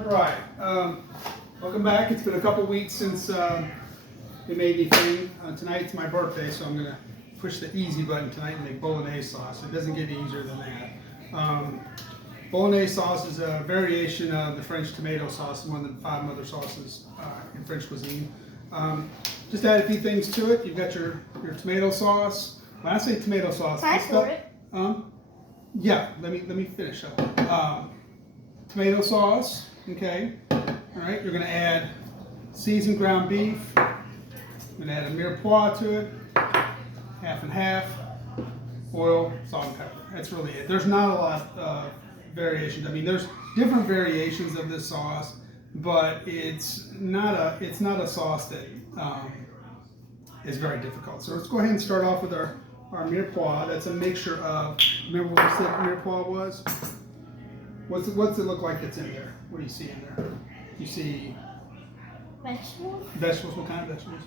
All right, welcome back. It's been a couple weeks since we made anything. Tonight's my birthday, so I'm gonna push the easy button tonight and make Bolognese sauce. It doesn't get easier than that. Bolognese sauce is a variation of the French tomato sauce, one of the 5 other sauces in French cuisine. Just add a few things to it. You've got your tomato sauce. When I say tomato sauce, can I pour it? Yeah. Let me finish up. Tomato sauce. Okay. All right. You're gonna add seasoned ground beef. You're gonna add a mirepoix to it, half and half. Oil, salt, and pepper. That's really it. There's not a lot of variations. I mean, there's different variations of this sauce, but it's not a sauce that is very difficult. So let's go ahead and start off with our mirepoix. That's a mixture of. Remember what we said mirepoix was? What's it look like that's in there? What do you see in there? You see Vegetables. vegetables. What kind of vegetables?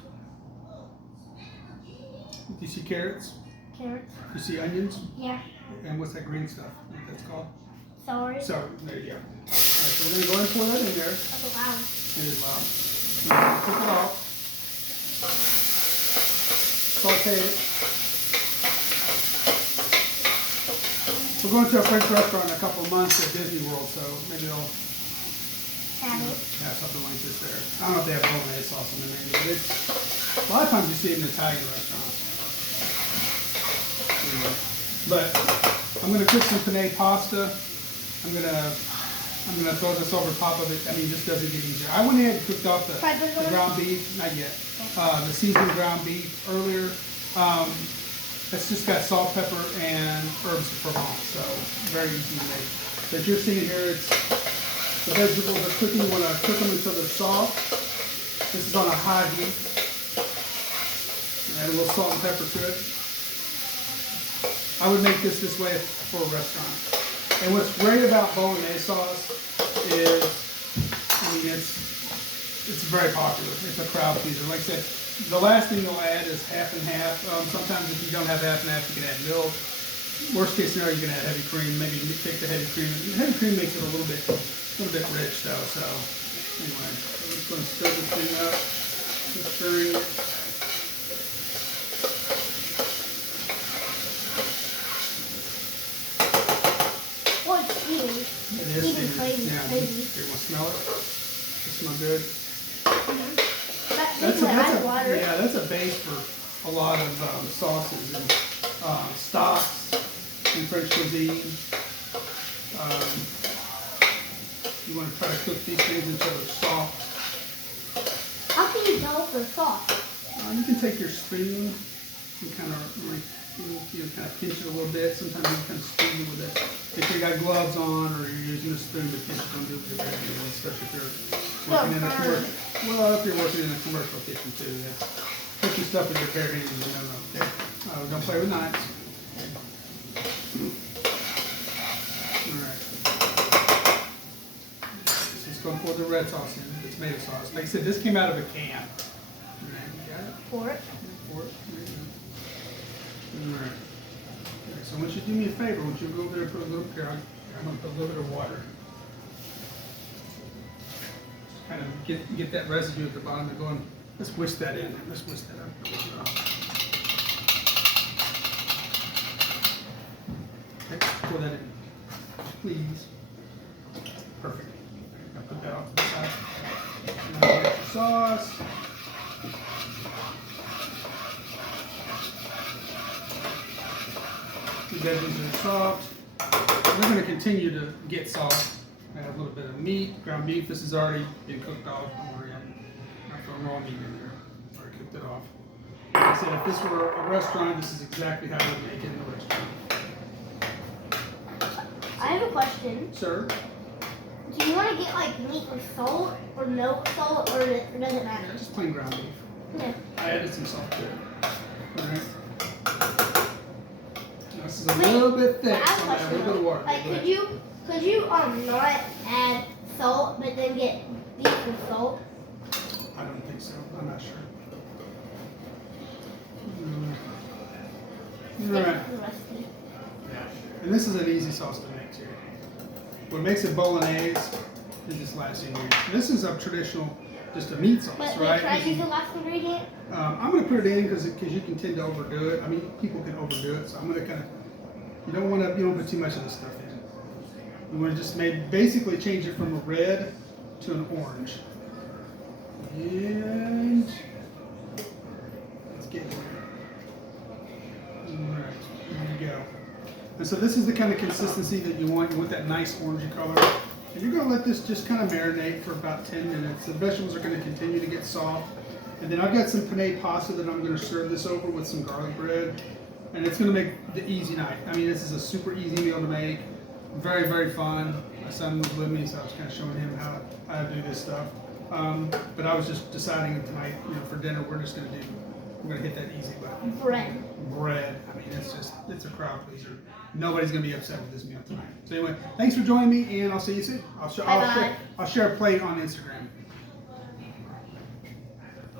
Do you see carrots? Carrots. You see onions? Yeah. And what's that green stuff? What that's called? Celery. So there you go. All right, so we're gonna go ahead and pour that in there. That's loud. It is loud. We're gonna cook it off. Saute it. We're going to a French restaurant in a couple of months at Disney World, so maybe they'll have something like this there. I don't know if they have Bolognese sauce on the menu, but it's a lot of times you see it in Italian restaurants. Anyway, but I'm gonna cook some penne pasta. I'm gonna throw this over top of it. I mean, this doesn't get easier. I went ahead and cooked off the ground beef, not yet. The seasoned ground beef earlier. It's just got salt, pepper, and herbs of Provence, so very easy to make. So as you're seeing here, it's the vegetables are cooking. You want to cook them until they're soft. This is on a high heat. Add a little salt and pepper to it. I would make this way for a restaurant. And what's great about Bolognese sauce is, I mean, it's very popular. It's a crowd pleaser. Like I said, the last thing you'll add is half and half. Sometimes if you don't have half and half, you can add milk. Worst case scenario, you can add heavy cream. Maybe you take the heavy cream. The heavy cream makes it a little bit rich though. So anyway, I'm just going to stir this thing up. Keep stirring it. It is steaming. Crazy. Yeah. You want to smell it? Does it smell good? That's a base for a lot of sauces and stocks in French cuisine. You want to try to cook these things until they're soft. How can you tell if they're soft? You can take your spoon and kind of kind of pinch it a little bit. Sometimes you can kind of squeeze it with it. If you got gloves on or you're using a spoon to pinch, don't do it with your hand, especially if you're working in a commercial. Well, if you're working in a commercial kitchen too, cooking stuff with your bare hands is okay. Don't play with knives. All right. So let's go and pour the red sauce in, the tomato sauce. Like I said, this came out of a can. All right, you got it? Pour it. Pour it. Alright. Okay, so once you do me a favor, once you go over there and put a little here, I'm going to put a little bit of water. Just kind of get that residue at the bottom and go and let's whisk that in. Let's whisk that up. Okay, pour that in. Please. Perfect. I'll put that off to the side. Now you got your sauce. The veggies are soft. We're going to continue to get soft. I have a little bit of meat, ground beef. This has already been cooked off. Don't worry, I'm not throwing raw meat in there. Already cooked it off. Like I said, if this were a restaurant, this is exactly how I would make it in a restaurant. I have a question. Sir? Do you want to get like meat with salt or no salt, or does it matter? Just plain ground beef. Yeah. I added some salt to it. Alright. This is a little bit thick, so I add a little bit of water. Like, could you not add salt, but then get beef with salt? I don't think so. I'm not sure. Right. And this is an easy sauce to make too. What makes it Bolognese is just like last ingredient. This is a traditional, just a meat sauce, But right? can I use the last ingredient? I'm going to put it in because you can tend to overdo it. I mean, people can overdo it, so I'm going to kind of, you don't put too much of this stuff in. You want to just basically change it from a red to an orange. And let's get here. All right, there you go. And so this is the kind of consistency that you want. You want that nice orangey color. And you're going to let this just kind of marinate for about 10 minutes. The vegetables are going to continue to get soft. And then I've got some penne pasta that I'm going to serve this over with some garlic bread. And it's going to make the easy night. I mean, this is a super easy meal to make. Very, very fun. My son was with me, so I was kind of showing him how to do this stuff. But I was just deciding tonight, for dinner, we're going to hit that easy button. Bread. I mean, it's a crowd pleaser. Nobody's going to be upset with this meal tonight. So anyway, thanks for joining me, and I'll see you soon. I'll share a plate on Instagram.